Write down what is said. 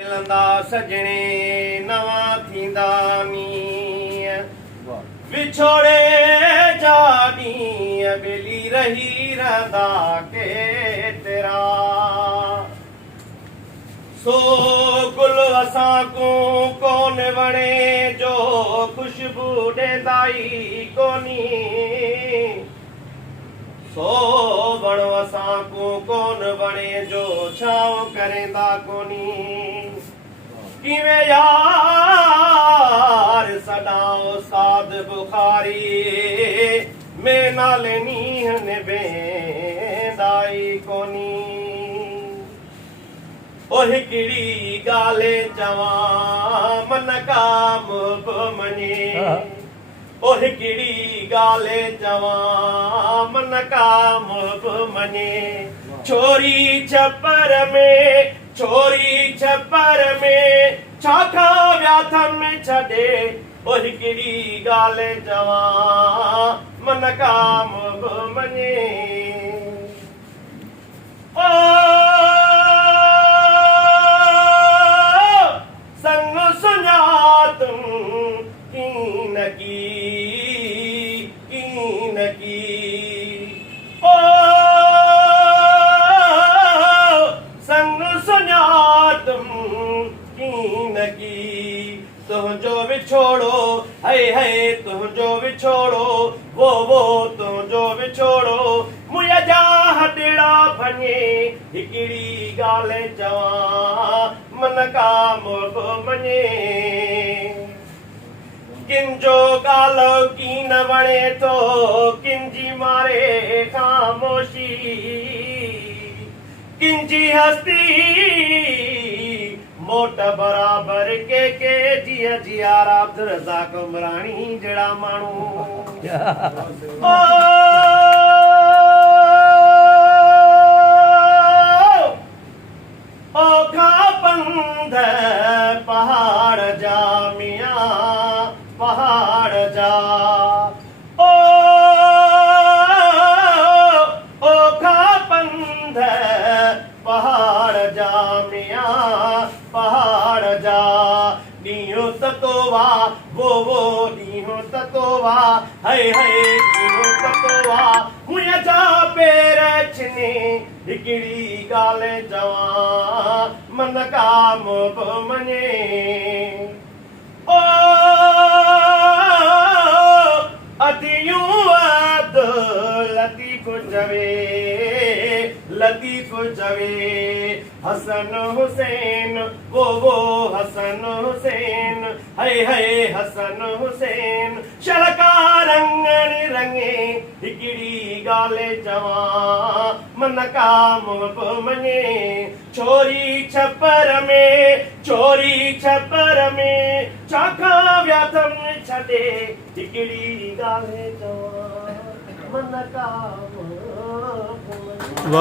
मिलंदा सजणे नवा थींदा नी विछोड़े जा ॾींहं ॿेली रही रहंदा के तेरा सो गुल असां को कोन वणे जो खुशबू ॾेंदाई कोनी सो वणो असां को कोन वणे जो छांव करेंदा कोनी किवें यार सदाओ साध बुखारी में नाले नीहन बेंदाई कोनी ओ हिकिड़ी ॻाल्हि चवां मन काम बि मञे ओ हिकिड़ी ॻाल्हि चवां मन काम बि मञे छोरी छपर में छाखा विया थम छॾे ओ हिकिड़ी ॻाल्हि चवां मन काम बि मञे ओ संग सुञातुम कीन की ओ संग सुञातुम कीन की तुझो विछोड़ो है तुझो विछोड़ो वो तुझो विछोड़ो मुया जा हॾड़ा भञे हिकिड़ी ॻाल्हि चवां मन काम बि मञे किंजो ॻाल्हि की न वणे थो किंजी मारे ख़ामोशी किंजी हस्ती मोट बराबर के जिया जियारा अब्दुल रज़ाक उमराणी जड़ा माण्हू ओ खा पंध पहाड़ जा मियां पहाड़ जा ओ खा पंध पहाड़ जा मियां पहाड़ जा ॾींहों ततोवा वो ॾींहों ततोवा ॾींहों ततोवा मुंहिंजा जा पेर छिने हिकिड़ी ॻाल्हि चवां मन काम बि मञे ओ अदियूं अब्द लतीफ़ जवे हसन हुसैन वो हसन हुसैन हसन हुसैन शलका रंगण रंगे हिकिड़ी ॻाल्हि चवां मन काम बि मञे छोरी छपर में छाखा विया थम छॾे हिकिड़ी ॻाल्हि चवां मन काम बि मञे।